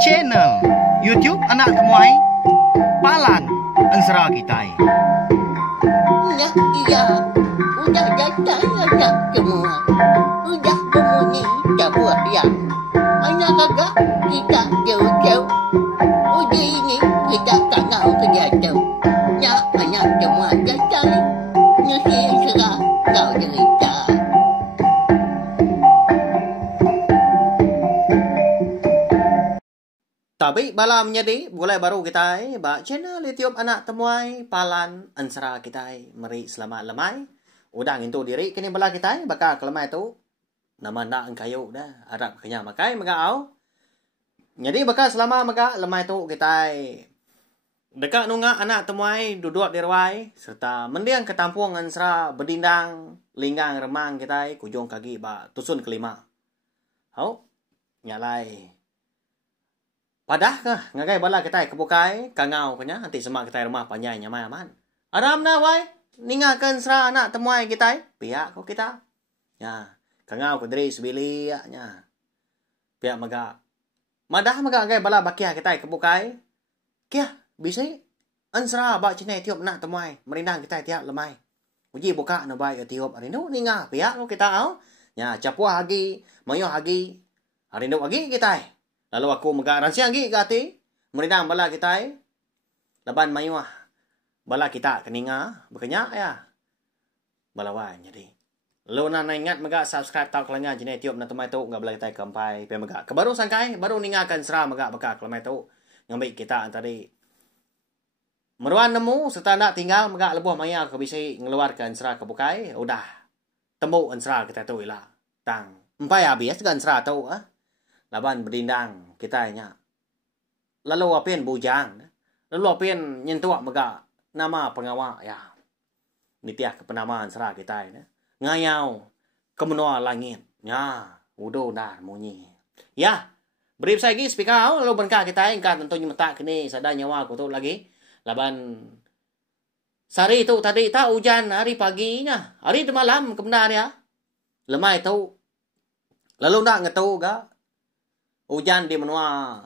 channel YouTube Anak Temuai Palan Ensera Kitai. Iya, udah datang anak semua. Udah berbunyi sebuah yang anak kakak kita jauh-jauh. Uji ini kita kangau kejatuh. Ya, anak semua datang. Nusi serah kau cerita. Tapi bala menjadi boleh baru kita channel YouTube Anak Temuai Palan Ensera kita meri selamat lemai. Udang itu diri kini bala kita bakal kelemai tu nama nak engkayu dah harap kenya makai magau. Jadi bakal selama maga lemai tu kita dekat nunga Anak Temuai duduk di ruai serta mendiang ketampung Ensera berdindang linggang remang kita kujung kaki ba tusun kelima. Hau nyalai padah kah ngagai bala kita kebukai kangau kanya nanti semak kita rumah panjang nyamai aman. Aram na wai ningakan Ensera Anak Temuai kita pihak ko kita. Ya, kangau ko diri sebili nya. Pihak maga. Madah maga ngagai bala bakia kita kebukai. Kia bisa Ensera ba cine tiup Anak Temuai merindang kita tiap lemai. Uji buka no bai tiup hari nu ninga pihak ko kita au. Ya, capua hagi, mayo hagi. Hari nu hagi kita. Lalu aku megaran siang gi gati merindang bala kita laban mayuah bala kita keninga berkenyak ya balawan jadi lalu na ingat mega subscribe tau kelanya jenis tiup na temai tu enggak boleh kita kampai pe mega kebaru sangkai baru ningakan Ensera mega beka kelemai tu ngambil kita tadi meruan nemu serta nak tinggal mega lebuh maya ke bisa ngeluarkan Ensera ke bukai udah temu Ensera kita tu ilah tang empai habis kan Ensera tu laban berdindang kita nya lalu apien bujang lalu apien nyentuak mega nama pengawa ya nitiah ke penamaan Ensera kita ngayau ke menua langit ya udo dah munyi ya beri lagi speaker lalu benka kita ingkar tentunya metak kini sada nyawa aku tu lagi laban sari tu tadi tak hujan hari paginya hari tu malam kebenar ya lemai tu lalu nak ngetu ga hujan di menua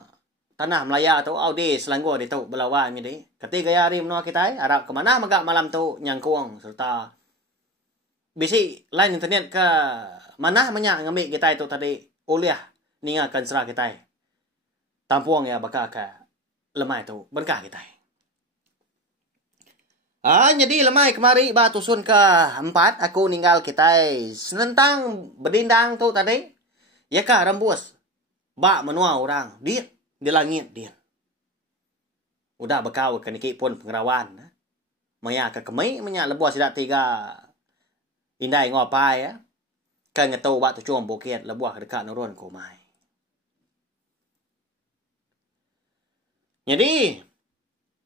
tanah Melaya tu au di Selangor di tu belawan jadi ketika hari menua kita harap ke mana magak malam tu nyangkuang serta bisi lain internet ke mana banyak ngambil kita itu tadi uliah ningakan Ensera kita tampuang ya bakal ke lemai tu berkah kita jadi lemai kemari ba tusun ke 4 aku ninggal kita senentang berdindang tu tadi ya ka rembus ba menua orang dia di langit dia udah bekau ke niki pun pengerawan maya ke kemai menya lebuah sidak tiga indai ngopai ya kan ngetau ba tu cuam bukit lebuah dekat nurun komai jadi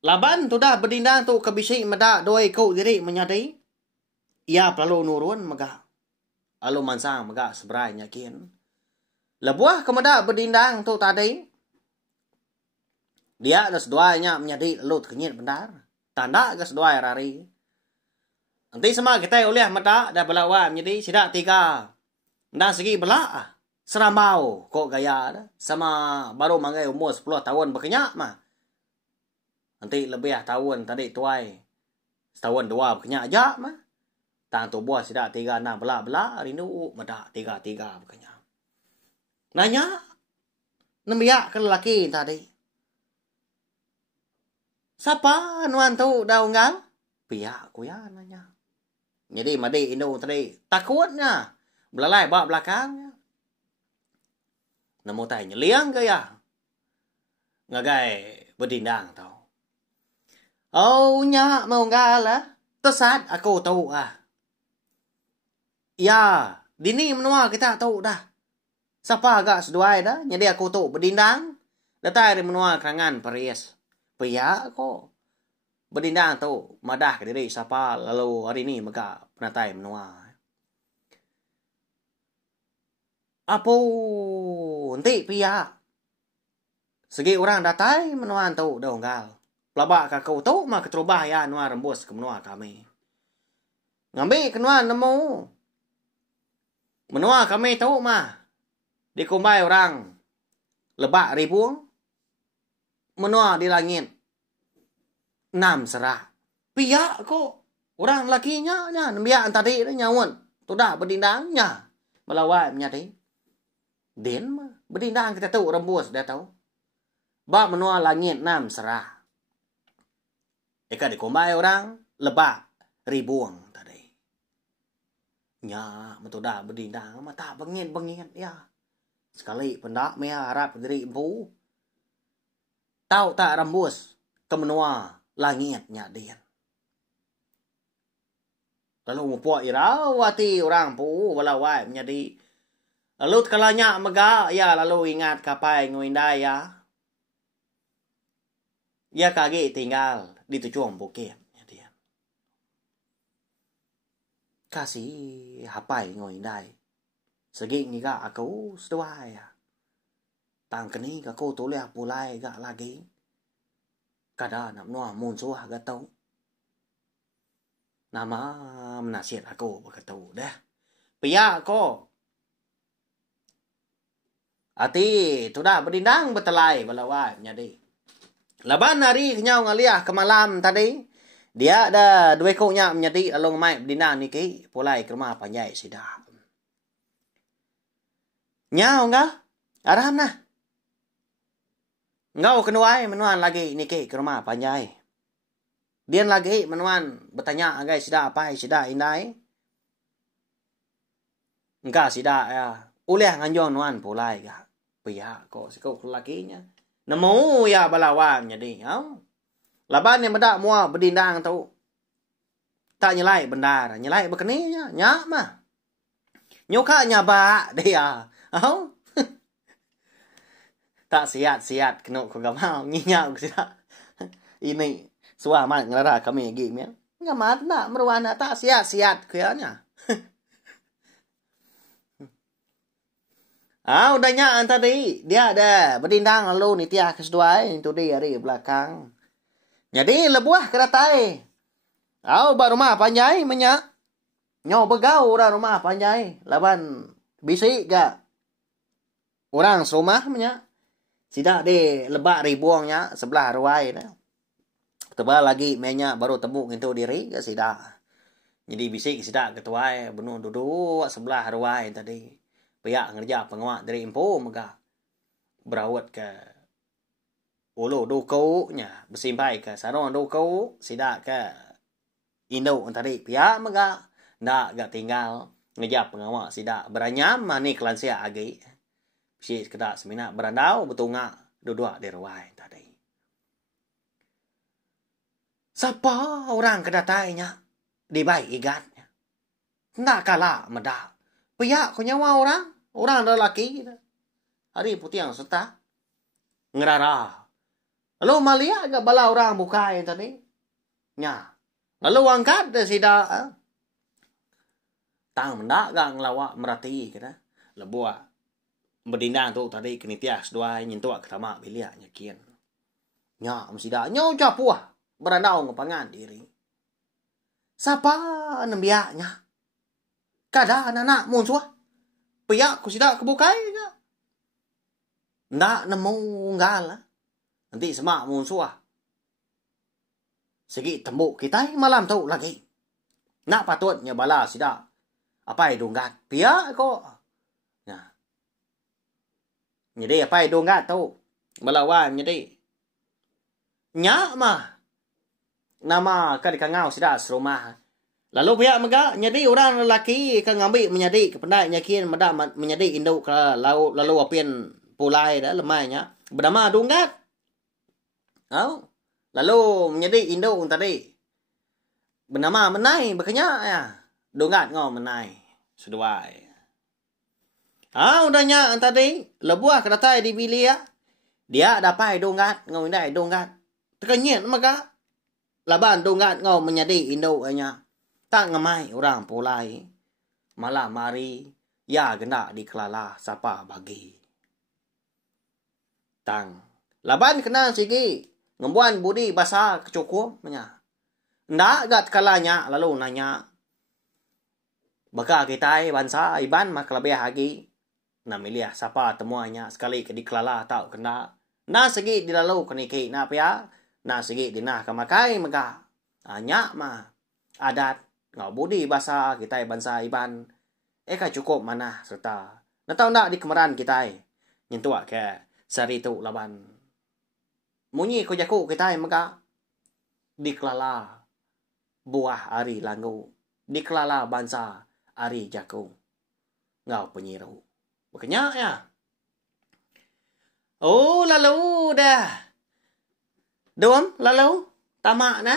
laban tu dah berdindang tu kebisi meda doi kau diri menyadai ia perlu nurun megah alu mansang megah seberai nyakin lebuah kemudian berdindang tu tadi dia ada seduanya menjadi lut kenyit benar tanda ke seduai rari nanti sama kita oleh mata dah belawan menjadi sidak tiga dan segi belak seramau kok gaya dah sama baru mangai umur 10 tahun berkenyak mah nanti lebih tahun tadi tuai setahun dua berkenyak aja mah tang tu buah sidak tiga na belak rindu mata tiga berkenyak nanya nembiak ke lelaki tadi. Siapa nuan tu dah unggal? Pihak aku ya nanya. Jadi madi Indo tadi takutnya. Belalai bak belakangnya. Nemu tanya liang ke ya? Ngagai berdindang tau. Oh nya mau unggal lah. Tesat aku tahu Ya, dini menua kita tahu dah. Siapa agak seduai dah. Jadi aku tu berdindang. Datang dari menua kerangan Paris. Pihak kok. Berdindang tu. Madah ke diri siapa. Lalu hari ni mega penatai menua. Apa? Nanti pihak. Segi orang datang menua tu dah unggal. Pelabak kakau tu mah keterubah ya menua rembus ke menua kami. Ngambil ke menua nemu. Menua kami tu mah. Dikumbai orang lebak ribuang, menua di langit, 6 serah. Piak kok, orang lakinya, biak tadi nyawan, tu dah berdindangnya, melawan nyati. Den mah, berdindang kita tahu rembus, dah tahu. Bak menua langit 6 serah. Eka dikombai orang, lebak ribuang tadi. Nya, metoda berdindang, mata bengin ya. Sekali pendak mea harap diri empu. Tahu tak rembus ke menua langitnya dia. Lalu mupuak irawati orang pu walawai menjadi. Lalu kalanya mega ya lalu ingat kapai ngoindai ya. Ya kaki tinggal di tujuan bukit. Kasih hapai ngoindai. Segi ni ga aku seduai ya. Tang kini ga aku tulis pulai ga lagi. Kada nak nuah munsuh ga tau. Nama menasihat aku berkata dah. Pia ko. Ati tu dah berdindang betelai balawai jadi. Laban hari kenyau ngaliah ke malam tadi. Dia ada dua ekoknya menjadi along mai berdindang ni ki pulai ke rumah panjai sidah. Nyau enggak? Aram nah. Engkau kenuai menuan lagi ni ke rumah panjai. Dia lagi menuan bertanya agai sida apa sida indai. Engkau sida ya. Uleh nganjong nuan pulai ga. Pia ko sikau lakinya. Nemu ya balawan jadi. Laban yang bedak mua berdindang tu. Tak nyelai bendar, nyelai berkeninya, nyak mah. Nyoka nyabak dia. Tak siat kena ko gamau nyinyau sida. Ini suah mat ngelara kami gi men. Ngamat nak meruana tak siat kuyanya. Udahnya tadi dia ada berdindang lalu nitiah keseduai itu dia di belakang. Jadi lebuah keratai. Baru rumah panjai menyak. Nyo begau orang rumah panjai. Laban bisik ga. Orang serumah menyak. Sidak di lebak ribuangnya sebelah ruai dah. Tebal lagi menyak baru temu itu diri ga sidak. Jadi bisik sidak ketuai benuh duduk sebelah ruai tadi. Piak ngerja pengawak dari empu mega. Berawat ke ulu duku nya bersimpai ke saron duku sidak ke Indo tadi pihak mega ndak gak tinggal ngejap pengawak sidak beranyam mani kelansia agi si kedak semina berandau betunga duduk di ruai tadi. Siapa orang kedatainya di baik igatnya ndak kalah medak pihak ko nyawa orang lelaki hari putih yang serta ngerara. Lalu malia agak bala orang buka yang tadi. Nya. Lalu angkat dari sida. Tang mendak gak ngelawak merati kira. Lebuah. Berdindang tu tadi kenitias dua nyentuak ketama bilia nyakian. Nya sida nyau capuah. Berandau ngepangan diri. Siapa nembiaknya? Kada anak munsuah. Piak ku sida kebukai ga. Ndak nemu nggal lah. Nanti semak munsuah. Segi tembuk kita malam tu lagi. Nak patutnya bala sida. Apa dunggat? Pia ko. Nah. Jadi apa dunggat tu? Balawan jadi. Nyak mah. Nama ka dikangau sida serumah. Lalu pihak mega jadi orang lelaki kan ngambil menjadi kependai nyakin medak menjadi induk ke lalu apin pulai dah lemahnya. Bernama dunggat. Lalu menjadi induk tadi. Bernama menai berkenyak ya. Dunggat ngau menai. Seduai. Udahnya tadi. Lebuah keratai di bilia. Dia dapai dunggat. Ngau indai dunggat. Terkenyit maka. Laban dunggat ngau menjadi induk nya. Tak ngemai orang pulai. Malam hari. Ya gendak dikelala siapa bagi. Tang. Laban kena sigi. Ngembuan budi bahasa kecukup. Ndak gat kalanya. Lalu nanya. Baka kita bangsa iban mak lebih lagi. na milih siapa temuannya sekali ke dikelala tau kena. Na segi dilalu keniki na pia. Na segi dinah kamakai mega. Nya mah adat ngau budi bahasa kita bangsa Iban. Eka cukup mana serta. Na tahu nak di kemeran kita nyentuak ke sari tu laban. Munyi ko jaku kita mega dikelala buah ari langgu. Dikelala bangsa ari jaku. Ngau penyiru. Makanya ya. Oh lalu dah. Dom lalu tamak na.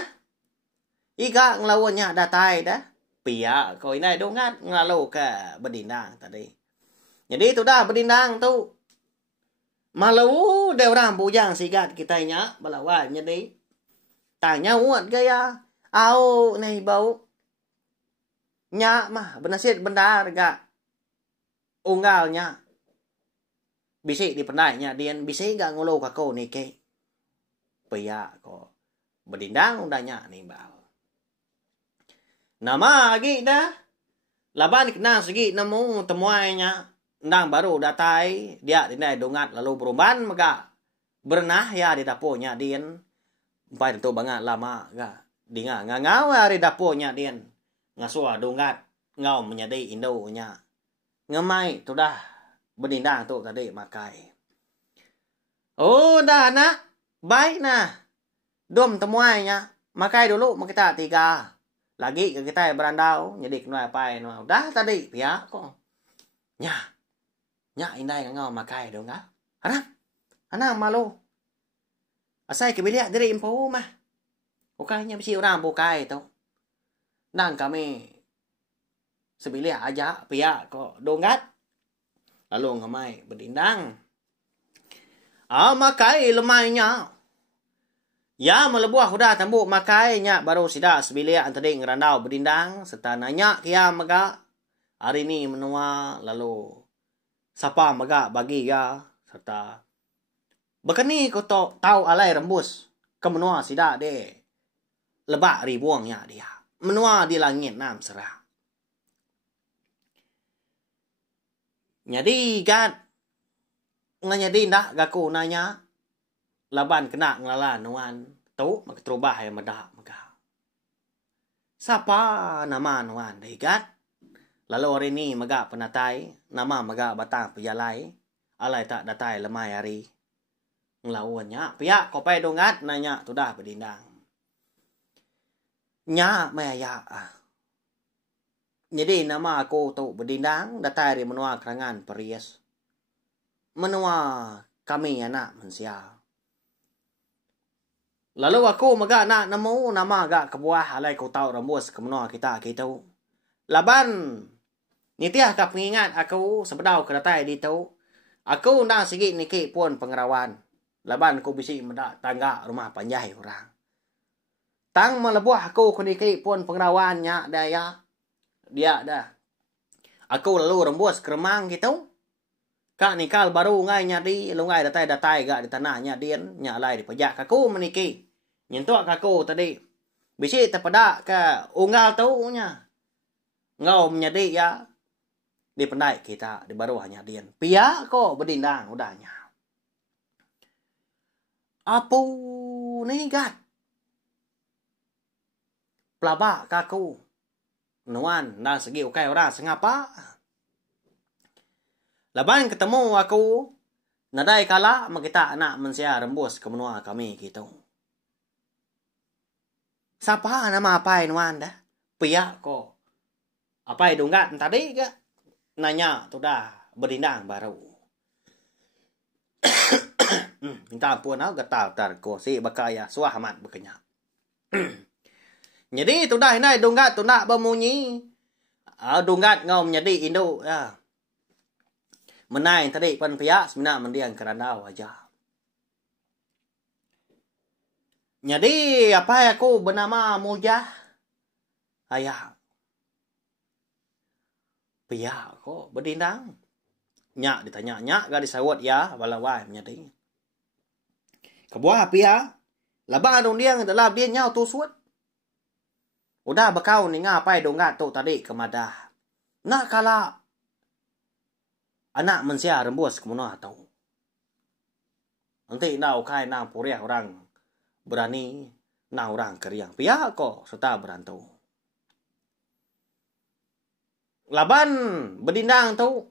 Iga ngelawannya datai dah. Pia ko inai dongat ngelalu ke bedindang tadi. Jadi tu dah bedindang tu. Malu dah orang bujang sigat kita nya balawan jadi. Tanya uat gaya. Au nei bau. Nya mah benasit bendar gak. Unggalnya. Bisik di pendainya dian bisik gak ngulu kako ni ke. Pia ko bedindang undanya ni bau. Nama lagi dah. Laban kena segi nemu temuainya. Ndang baru datai. Dia dinai dongat lalu perubahan maka. Bernah ya di dapurnya dian. Empat itu banget lama ga. Dinga ngangau di dapurnya dian. Ngasua dongat. Ngau menjadi Indo-nya. Ngemai tu dah. Bedindang tu tadi makai. Oh dah nak. Baik nah. Dom temuainya. Makai dulu kita tiga. Lagi ke kita berandau. Jadi kena apa. Dah tadi. Pihak kok. Nya. Nya indai ngau makai dong ah. Anang malu. Asai kebiliak diri impo mah. Ukainya bisi orang bukai tu. Nang kami. Sebiliak aja. Pihak kok. Dongat. Lalu ngamai berdindang. Makai lemainya. Ya melebuah udah tambuk makainya baru sidak sebiliak antara ngerandau berdindang serta nanya kia mega hari ni menua lalu siapa mega bagi ya serta bekani kau tahu alai rembus ke menua sidak de lebak ribuangnya dia menua di langit nam serah. Jadi kan nganyadi ndak gaku nanya laban kena ngala nuan tu mak terubah ya medak maka. Siapa nama nuan dekat? Lalu hari ni maga penatai nama maga batang pejalai alai tak datai lemai hari. Nglawannya pihak kopai dongat nanya tu dah berdindang. Nya maya Jadi nama aku tu berdindang datai dari menua kerangan perias. Menua kami anak mensia. Lalu aku maga nak nemu nama agak kebuah alai ku tahu rembus ke menua kita gitu. Laban nitiah ka pengingat aku sebedau ke datai di tu. Aku undang sikit niki pun pengerawan. Laban aku bisi mendak tangga rumah panjai orang. Tang melebuah aku niki pun pengerawannya daya. Dia dah. Aku lalu rembus keremang gitu. Kak nikal baru ngai nyadi lungai datai-datai gak di tanahnya dian nyalai di pajak aku meniki. Nyentuak aku tadi. Bisi terpedak ke unggal tu nya. Ngau menjadi ya di pendai kita di baruhnya dian. Pia kok berdindang udahnya. Apu ni gat. Pelabak kaku. Nuan dan segi ukai orang sengapa. Laban ketemu aku. Nadai kala kita anak mensia rembus ke menua kami gitu. Siapa nama apa nuan dah? Pia kok. Apa donggat tadi ke? Nanya tu dah berdindang baru. Minta ampun aku getar tarko si bakaya suah amat berkenyak. Jadi tu dah ini donggat tu nak bemunyi. Donggat ngau menjadi Indo ya. Menai tadi pan pihak semina mendiang kerandau aja. Jadi apa aku bernama Mujah? Ayah. Pihak kok berdindang. Nyak ditanya nyak gak disawat ya balawai menjadi. Kebuah pihak. Labang adung dia dalam dia nyau tu suat. Udah bakau ni ngapai donggat tu tadi kemadah. Nak kala anak manusia rembus ke mana tahu. Nanti nau kai nang puriah orang berani, nang orang keriang. Pihak kok serta berantau. Laban berdindang tu.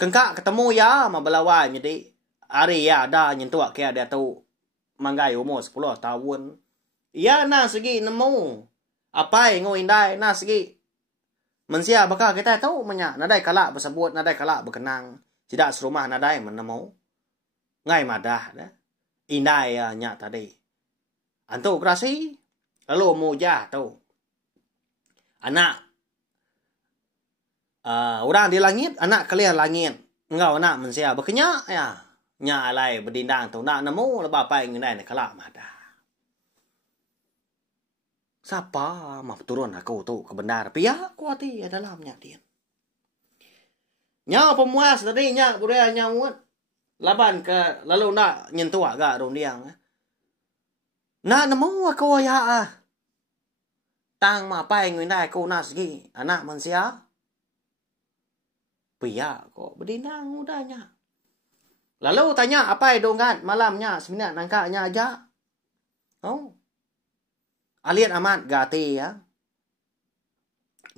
Kengkak ketemu ya ma belawai jadi. Hari ya ada nyentuak ke dia tu. Manggai umur 10 tahun. Ya na segi nemu. Apa yang ngoi na segi. Manusia bakal kita tahu banyak nadai kalak bersebut, nadai kalak berkenang. Tidak serumah nadai menemu. Ngai madah dah. Indai ya nyak tadi. Antu kerasi. Lalu mujah tu. Anak. Orang di langit, anak kalian langit. Engkau anak manusia berkenyak ya. Nyak alai berdindang tu. Nak nemu lebah apa yang indai kalak madah. Siapa mah turun aku tu ke benar. Pihak aku hati dalamnya dia. Nya pemuas tadi nya budaya nyawut. Laban ke lalu nak nyentuh agak rundiang. Nak nemu aku ya. Tang ma pai ngui nai aku nak segi anak manusia. Pihak kok berdindang mudahnya. Lalu tanya apa dongat malamnya seminat nangkaknya aja. Oh. Aliat amat gati ya.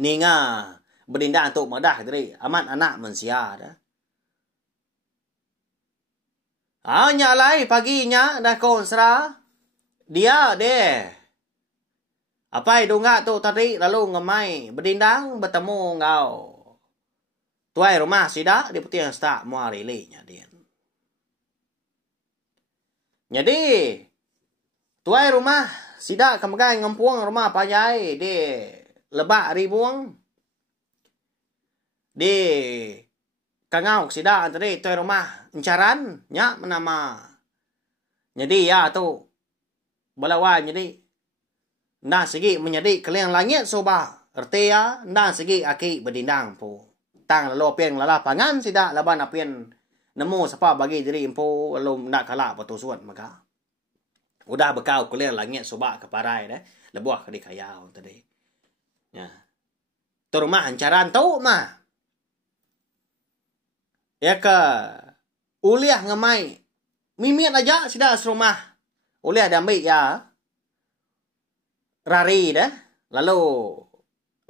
Ninga berdindang untuk madah tadi. Amat anak manusia dah. Nyalai paginya dah konsra. Dia deh. Apa dongat tu tadi lalu ngemai berdindang bertemu ngau. Tuai rumah sidak di putih start muari linya dia. Jadi tuai rumah sidak kemagai ngempuang rumah payai di lebak ribuang. Di kangau sidak tadi tuai rumah encaran nya menama. Jadi ya tu balawan jadi nda segi menjadi kalian langit soba. Erti ya nda segi aki berdindang pu. Tang lalu pian lala pangan sidak laban apian nemu siapa bagi diri empu lalu nak kalak patusuan maka. Udah bekau kuliah langit soba ke parai dah. Lebuah ke di kayau tadi. Ya. Tu rumah hancaran tu mah. Ya ke. Uliah ngemai. Mimiat aja sudah serumah. Uliah dah ambil ya. Rari dah. Lalu.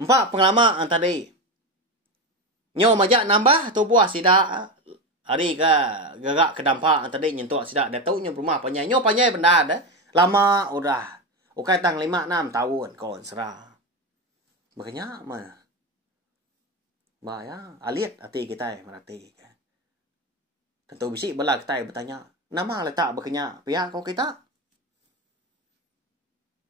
4 pengalaman tadi. Nyo majak nambah tu buah sidak. Hari ke gagak kedampak tadi nyentuh sidak dah tahu nyo rumah panjang. Nyo panjang benda dah. Lama udah. Ukai tang 5-6 tahun kon serah. Makanya mah. Bahaya alit hati kita merhati. Tentu bisi bala kita bertanya, nama letak berkenyak pihak kau kita?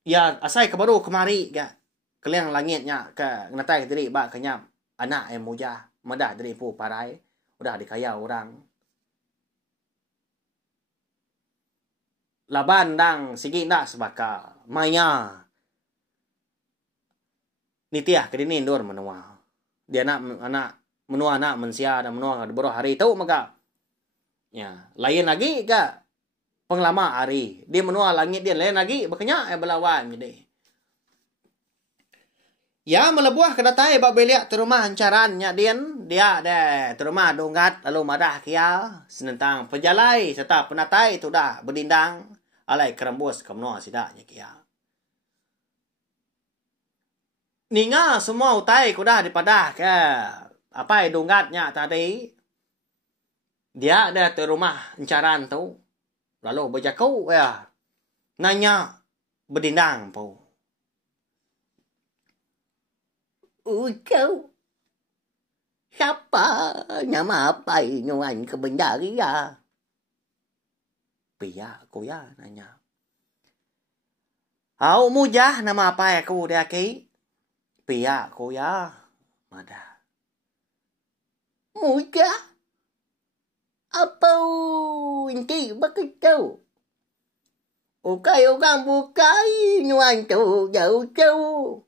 Ya asai ke baru kemari ga. Keliang langitnya ke ngatai diri ba kenyap anak yang mujah madah diri pu parai. Udah dikaya orang. Laban dang sigi nak sebaka. Maya. Nitiah kedini indur menua. Dia anak menua anak manusia dan menua beberapa hari tahu maka. Ya, lain lagi ke penglama hari. Dia menua langit dia lain lagi berkenyak belawan jadi. Ya melebuah kedatai bak beliak terumah hancarannya dia deh terumah donggat lalu madah kia senentang pejalai serta penatai tu dah berdindang alai kerembus ke menua sidaknya kia. Ninga semua utai kudah dipadah ke apa donggatnya tadi. Dia ada terumah hancaran tu lalu berjakau ya nanya berdindang pu. Kau siapa nama apa nyuan ke benda ya? Pihak aku ya nanya. Au mujah nama apa ya aku dia ki? Pihak aku ya. Mada. Mujah? Apa inti begitu? Ukai orang bukai nyuan tu jauh-jauh.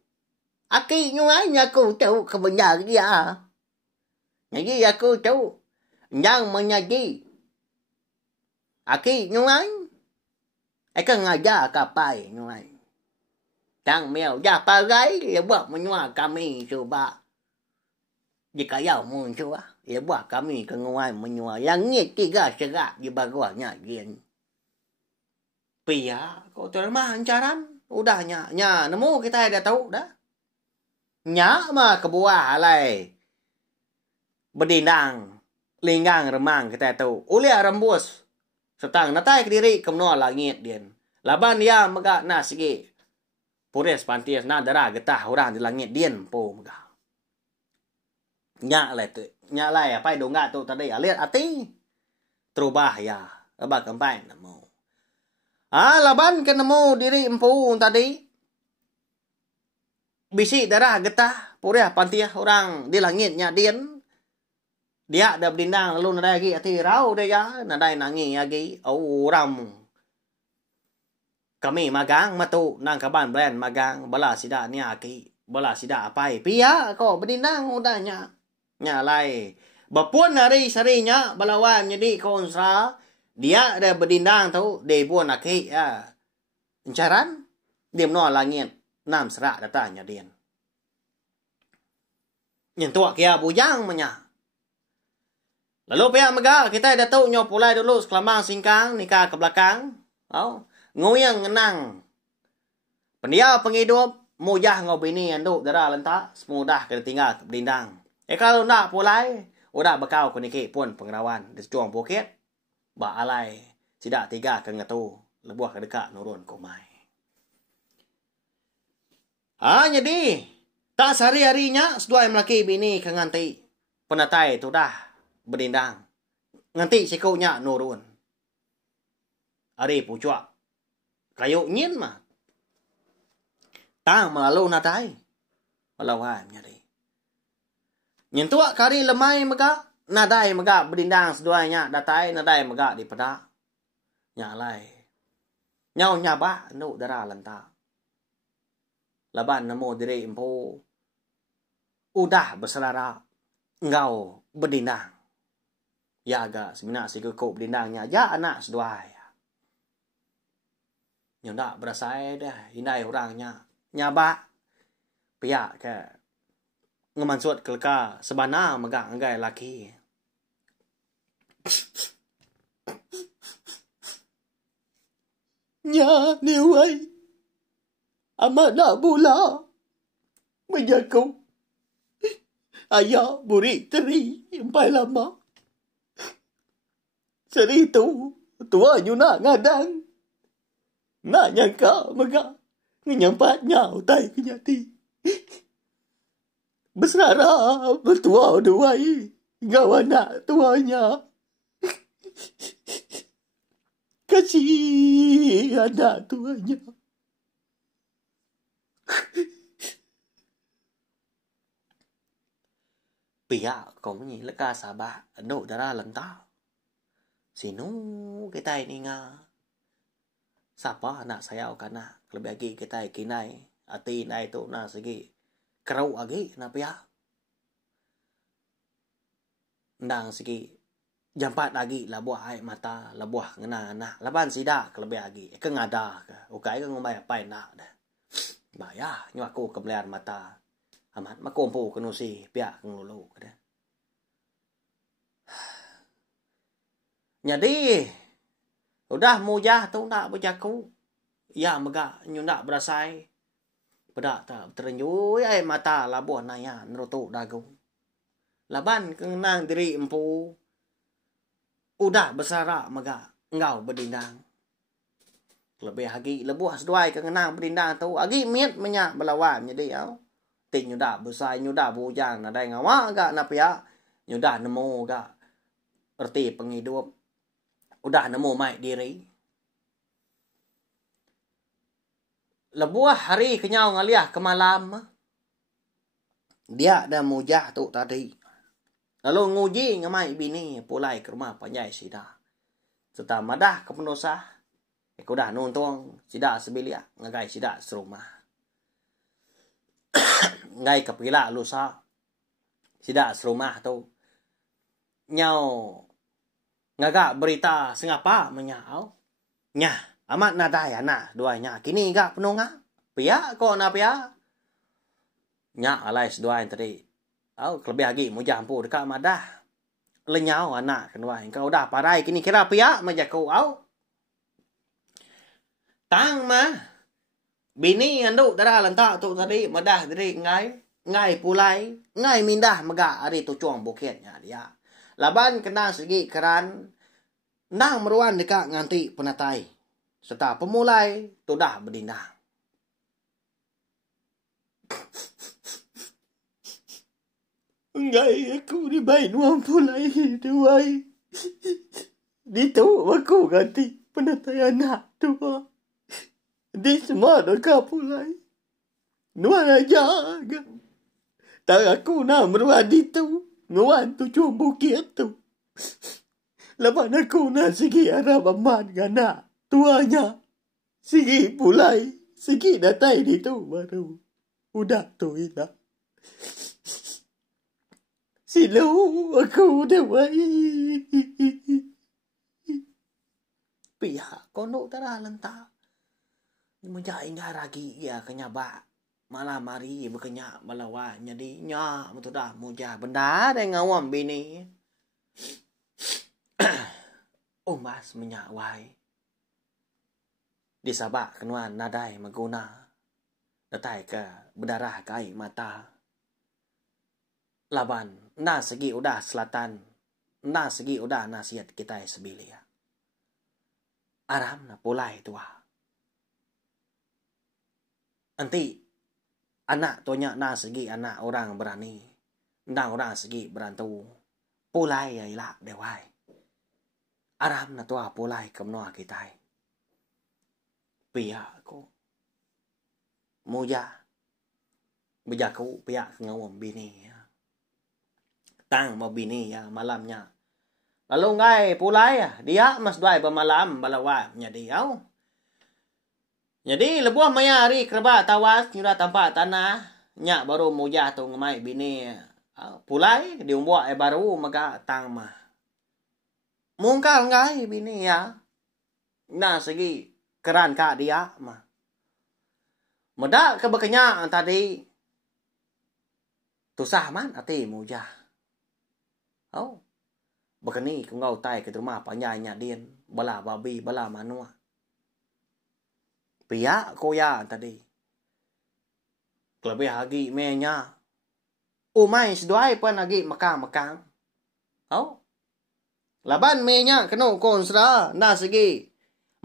Aki nyuan aku tahu kebenar dia. Jadi aku tahu yang menyaji. Aki nyuan. Akan ngajar kapai nyuan. Tang mèo ra parai buat menyua kami coba. Jika yau muncul Ya buah kami kenguai menyua. Yang ngit tiga serak di bawahnya gin. Pia, kok terima hancaran? Udah nya nemu kita ada tahu dah. Nya mah kebuah alai. Bedindang, linggang remang kita tahu. Ulia rembus. Setang natai ke diri kemno langit din. Laban dia megak na sige. Pures pantias na darah getah orang di langit din po megak. Nya lai tu. Nya lai apa donga tu tadi alir ati. Terubah ya. Abah kempai nemu. Laban ke nemu diri empu tadi. Bisi darah getah. Pures pantias orang di langitnya din. Dia ada berdindang lalu nadai lagi ati rau dia ya. Nadai nangi lagi. Orang. Kami magang matu nang kaban brand magang. Bala sida ni aki. Bala sida apai. Pia ko berdindang udahnya. Nya lai. Bapun hari sarinya balawan jadi konsra. Dia ada berdindang tu. Dia pun aki ya. Encaran. Dia menolak langit. Nam serak datanya dia. Yang tua kia bujang menyak. Lalu pihak megah kita dah tahu nyo pulai dulu sekelamang singkang nikah ke belakang. Nguyang ngenang. Pendia penghidup mujah ngau bini anduk darah lentak semudah kena tinggal ke berdindang. Kalau nak pulai udah bekau ke niki pun pengerawan di sejuang bukit. Ba alai sidak tiga ke ngatu lebuah ke dekat nurun komai. Jadi tak sehari-harinya sedua melaki bini ke nganti penatai tu dah berdindang. Nganti sikunya nurun. Ari pucuak. Kayu nyin mah. Tang melalu natai. Malawai nyari. Nyentuak kari lemai mega. Nadai mega berdindang seduanya. Datai nadai mega di pedak. Nyalai. Nyau nyabak. Nuk darah lentak. Laban nemu diri empu. Udah berselera. Engkau berdindang. Ya agak semina si kekok berdindangnya. Ya anak sedua ya. Nyodak berasai dah. Indai orangnya. Nyabak. Pihak ke. Ngemansut keleka. Sebana megak anggai laki. Nya niwai. Amat nak pula. Menjaku. Ayah buri teri. Empai lama. Seri tu, tua nyu nak ngadang. Nak nyangka megak. Ngenyempatnya utai kenyati. Bersara bertua duai. Gau anak tuanya. Kasih anak tuanya. Pihak cũng như là ca xà bạ Ấn Độ ra lần ta. Sinu kita ini nga. Sapa anak saya kana lebih lagi kita kinai ati nai tu na segi kerau agi na pia. Ndang segi jampat lagi la buah ai mata la buah ngena na laban sida lebih lagi ke ngada ke ukai ke ngomai pai na dah. Baya nyu aku kebelian mata. Amat makompo kenusi pia ngulu kada. Jadi udah mujah tu nak berjaku. Ya mega nyu nak berasai. Pada tak terenju ai mata labuh naya nerutu dagu. Laban kenang diri empu. Udah bersara mega engau berdindang. Lebih lagi lebuh seduai kenang berdindang tu agi miet menyak belawan jadi au. Ting nyu dah besai nyu dah bujang na dai ngawa gak na pia. Nyu dah nemu gak erti penghidup. Udah nemu mai diri. Lebuah hari kenyau ngaliah ke malam. Dia dah mujah tu tadi. Lalu nguji ngamai bini pulai ke rumah panjai sida. Serta madah ke penusah. Aku dah nuntung sida sebilia ngagai sida serumah. Ngai ke pila lusa. Sida serumah tu. Nyau ngagak berita sengapa menyau. Nyah, amat nadai anak duanya. Kini gak penuh ngak. Pia kok na pia. Nyak alai seduai tadi. Au lebih lagi mujah ampu dekat madah. lenyau anak kenwa engkau dah parai kini kira pia majakau au tang ma bini anduk dara lantak tu tadi madah diri ngai pulai ngai mindah maga ari tu cuang bukitnya dia laban kena segi keran nang meruan dekat nganti penatai serta pemulai tu dah berdindang ngai aku di bain wang pulai duai ditu aku ganti penatai anak tua di semua dekat pulai nuan aja tak aku nak meruan ditu nuan tu cuang bukit tu lepas aku nak segi arah aman anak tuanya segi pulai segi datai ditu baru udah tu ida silau aku dewai pihak kono tara lenta menjai ngaragi ya kenyaba malam hari berkenyak malawan jadi nya betul dah mujah benda ada ngawam bini mas menyawai disabak kenuan nadai maguna datai ke berdarah kai mata laban na segi udah selatan na segi udah nasihat kita sebilia aram na pulai tua nanti anak tonya na segi anak orang berani na orang segi berantu pulai ya ilak dewai aram na tua pulai kemnoa kita pihak ko muja bejaku pihak ngawam bini ya tang mau bini ya malamnya lalu ngai pulai ya dia mas duai bermalam balawa jadi jadi lebuah maya hari kerba tawas nyudah tampak tanah nyak baru muja tu ngemai bini pulai diumbuak baru maga tang mah mungkal ngai bini ya nah segi keran kak dia mah medak ke bekenya tadi tusah man ati muja bekeni kengau tai ke rumah panyanya din bala babi bala manua pia koya tadi kelebih hagi menya umai seduai pun hagi makang laban menya kena konsra na segi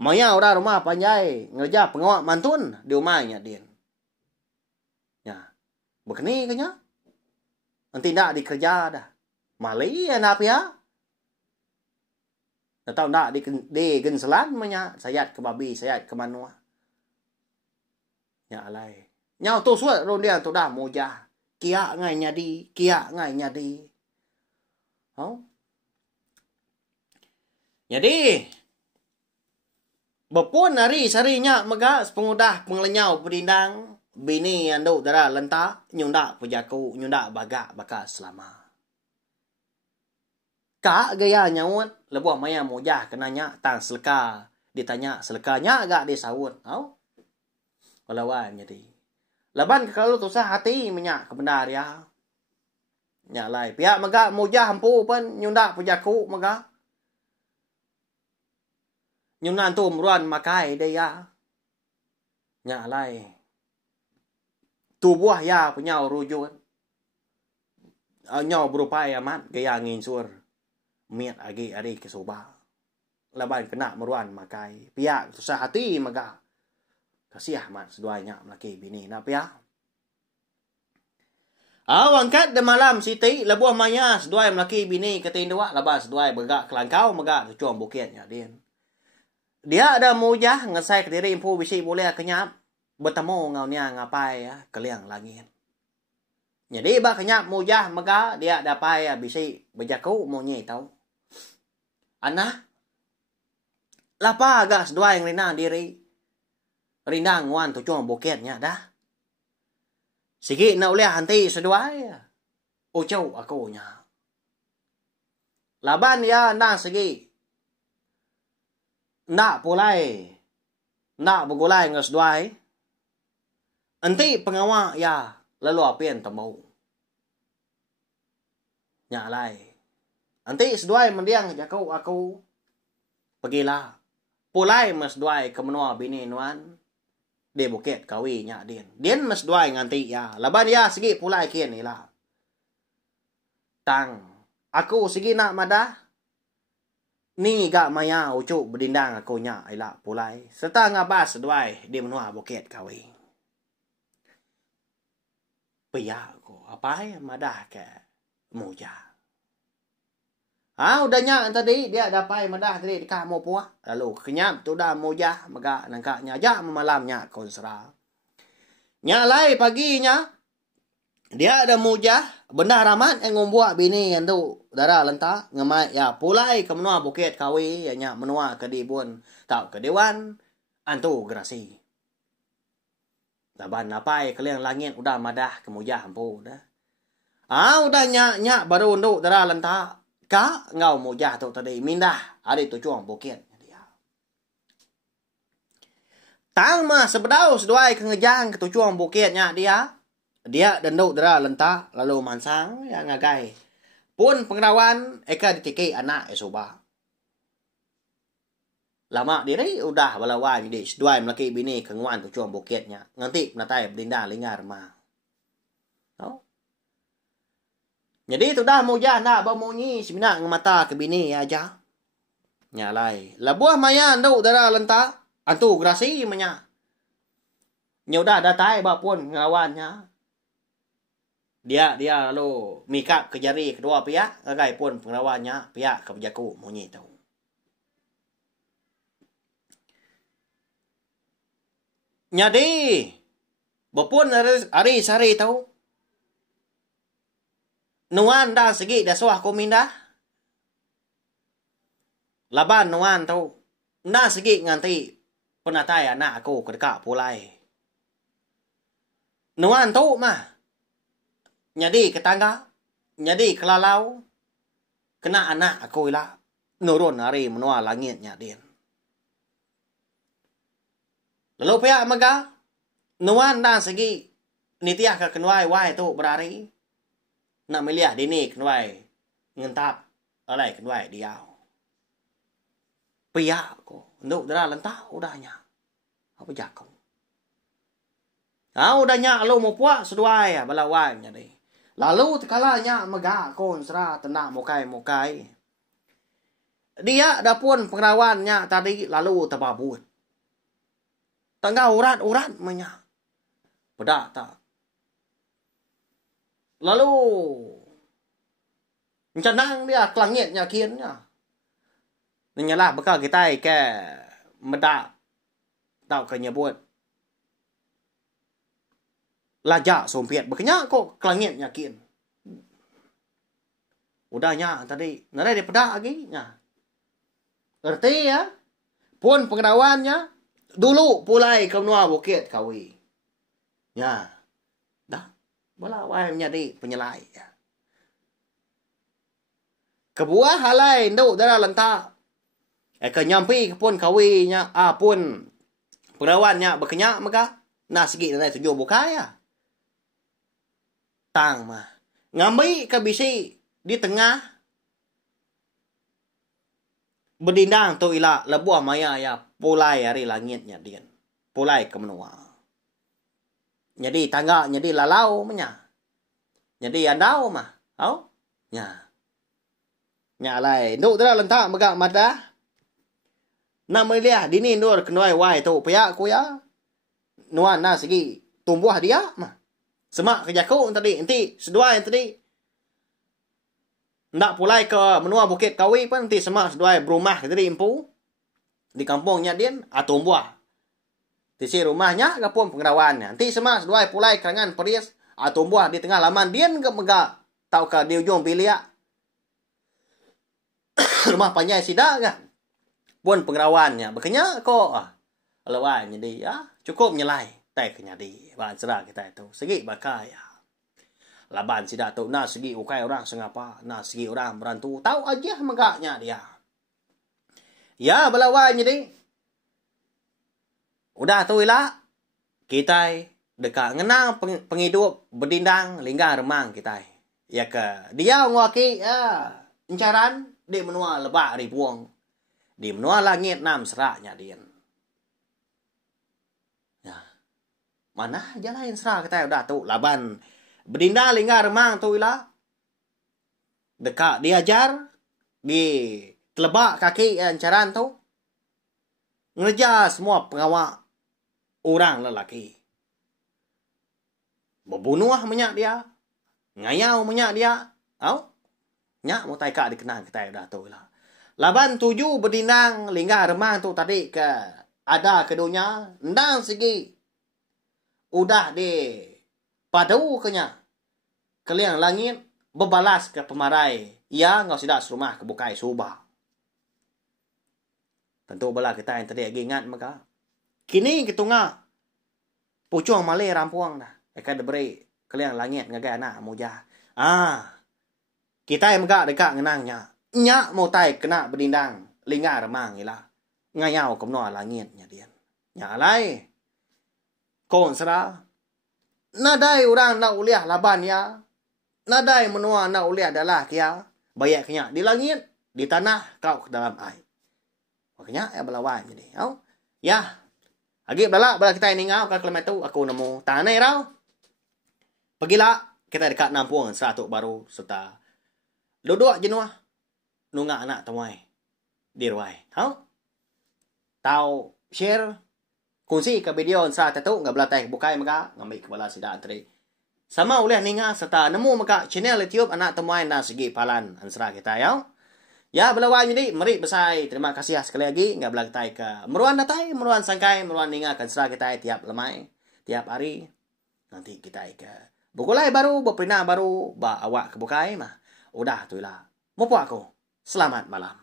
maya ora rumah panjai ngerja pengawak mantun di umainya din ya bekeni kenya nanti ndak dikerja dah mali anak ya tahu ndak di genselan menya sayat ke babi sayat ke manua ya alai nyau tu suat rondia tu dah moja kia ngai nyadi jadi bepun hari sarinya mega pengudah penglenyau berdindang bini anduk dara lenta nyunda pujaku nyunda baga baka selama kak gaya nyawut lebuah maya mojah kenanya tang seleka ditanya selekanya agak disawut kelawan jadi laban kalau tu sah hati menyak kebenar ya nyalai pihak mega mojah hampu pun nyunda pujaku mega nyunan tu meruan makai dia ya nyalai tu buah ya punya rujuk nyau berupaya mat gaya ngin sur miat agi ari kesoba laban kena meruan makai pihak susah hati maga kasih mat seduanya laki bini nak pihak angkat de malam siti lebuah maya seduai laki bini ketin dua laban seduai begak kelangkau maga cuang bukitnya din dia ada mujah ngesai ke diri impu bisi boleh kenyap bertemu ngaunya ngapai ya keliang langit jadi ba kenyap mujah maga dia dapai ya bisi bejaku monyi tahu anak lapa agak sedua yang rindang diri rindang wan tu cuang bukitnya dah sigi nak boleh hanti sedua ya ucau aku nya laban ya nang sigi nak pulai nak begulai ngas duai anti pengawak ya lalu apian temu nyalai Nanti seduai mendiang jakau aku pergilah. Pulai mas duai ke menua bini nuan. Dia bukit kawi nya din. Din mas duai nganti ya. Laban ya segi pulai kian ni lah. Tang. Aku segi nak madah. Ni gak maya ucuk berdindang aku nya ila pulai. Serta ngabas seduai di menua bukit kawi. Paya aku. Apa ya madah ke muja. Udahnya tadi dia dapat madah tadi dekat mau puah. Lalu kenyap tu dah mujah maga nangkaknya aja malamnya konsra. Nya lai paginya dia ada mujah benda ramat yang ngombuak bini yang tu darah lentak ngemai ya pulai ke menua bukit kawi ya nya menua ke dibun tau ke dewan antu gerasi. Laban napai kalian langit udah madah ke mujah ampu dah. Udah nya baru nduk darah lentak. Ka ngau mujah tu tadi mindah hari tu cuang bukit dia. Tang mah sebedau seduai ke ngejang ke tu cuang bukitnya dia. Dia denduk dera lentak lalu mansang yang ngagai. Pun pengrawan eka ditiki anak esoba. Lama diri udah balawan di seduai melaki bini ke nguan tu cuang bukitnya. Nganti penatai berindah lingar mah. Jadi tu dah mujah nak bamunyi semina ngemata ke bini aja. Nyalai. Labuah maya nduk dara lentak. Antu gerasi menya. Nya udah datai ba pun ngelawannya. Dia lalu mikap ke jari kedua pihak. Ngagai pun pengelawannya pihak ke pejaku munyi tu. Nyadi. Bapun hari sehari tau. Nuan dah segi dah suah ko mindah. Laban nuan tau. Nah segi nganti penatai anak aku ke dekat pulai. Nuan tau mah. Nyadi ke tangga. Nyadi ke lalau. Kena anak aku ilah. Nurun hari menua langitnya din. Lalu pihak mega. Nuan dah segi. Nitiah ke kenuai wai tu berari. Nak melihat dini kenuai ngentap alai kenuai diau. Piak ko nduk dara lentak udahnya. Apa jakong. Udahnya lalu mau puak seduai balawan nya deh. Lalu tekalanya mega kon sera tenak mokai. Dia dapun pengrawannya tadi lalu terbabut. Tangga urat menya. Pedak tak. Lalu mencanang dia ke langitnya kiannya. Nyalah bekal kita ke medak tau ke nyebut. Lajak sompiat bekenya kok ke langitnya kian. Udahnya tadi nara dia pedak lagi nya. Erti ya. Pun pengenawannya dulu pulai ke menua bukit kawi. Ya. Bola wai menjadi penyelai. Kebuah halai nduk dara lentak. Ke nyampi pun kawinya pun perawannya berkenyak maka nah segi nanai tujuh bukaya. Tang mah ngambi ke bisi di tengah berdindang tu ila lebuah maya ya pulai hari langitnya dia. Pulai ke menua. Jadi tangga jadi lalau menya. Jadi andau mah. Nya. Nya lai nduk dara lentak megak madah. Nak melihat dini nur kenuai wai tu pihak ku ya. Nuan na segi tumbuh dia mah. Semak ke jaku tadi nanti seduai tadi. Ndak pulai ke menua bukit kawi pun nanti semak seduai berumah tadi empu. Di kampungnya dia tumbuh. Tisi rumahnya kapun pengerawannya. Nanti semas dua pulai kerangan perias tumbuh di tengah laman dia enggak megak tau ke di ujung pilia. Rumah panjang sida kan. Pun pengerawannya bekenya kok alawannya dia cukup nyelai tai kenya di ban serah kita itu. Segi bakai ya. Laban sida tu nah segi ukai orang sengapa, nah segi orang berantu tahu aja megaknya dia. Ya balawannya deh. Udah tu ilah kita dekat ngenang penghidup berdindang linggar remang kita. Ya ke dia ngwaki Encaran di menua lebak ribuang. Di menua langit nam seraknya dia. Ya. Mana jalan serak kita udah tu laban. Bedinda linggar remang tu ilah. Dekat diajar. Di telebak kaki encaran tu. Ngejar semua pengawal orang lelaki. Berbunuh menyak dia. Ngayau menyak dia. Nyak mau taika dikenang kita udah tu lah. Laban 7 berdinang linggar remang tu tadi ke ada kedunya ndang segi udah di padu kenya keliang langit berbalas ke pemarai ya ngau sidak serumah ke bukai subah. Tentu bala kita yang tadi lagi ingat maka kini kitunga pucuang malay rampuang dah eka diberi keliang langit ngagai anak muja. Kita yang megak dekat ngenangnya. Nyak mau tai kena berdindang. Linggar remang ilah. Ngayau ke menua langitnya dia. Nyak alai. Kon serah. Nadai orang nak uliah laban ya. Nadai menua nak uliah adalah kia. Bayak kenyak di langit. Di tanah kau ke dalam air. Makanya ya belawan jadi. Ya. Lagi bala kita ini ngau. Kalau itu aku nemu tanah rau. Pergilah. Kita dekat Nampuang seratuk baru serta duduk jenuah nunga anak temuai di ruai. Tahu share kunci ke video saat itu nggak belatai bukai maka ngambil kepala sida antri. Sama oleh ninga serta nemu maka channel YouTube anak temuai dan segi palan ansra kita ya. Ya belawan jadi meri besai. Terima kasih sekali lagi nggak belatai ke meruan datai, meruan sangkai, meruan ninga kan ansra kita tiap lemai, tiap hari. Nanti kita ke bukulai baru, berpindah baru, awak ke bukai mah. Udah tu lah. Mopo aku. Selamat malam.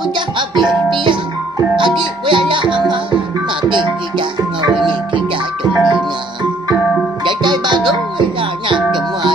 Udah habis dia. Adik wala ama. Nanti kita ngawin kita tunggunya. Jajai baru nak semua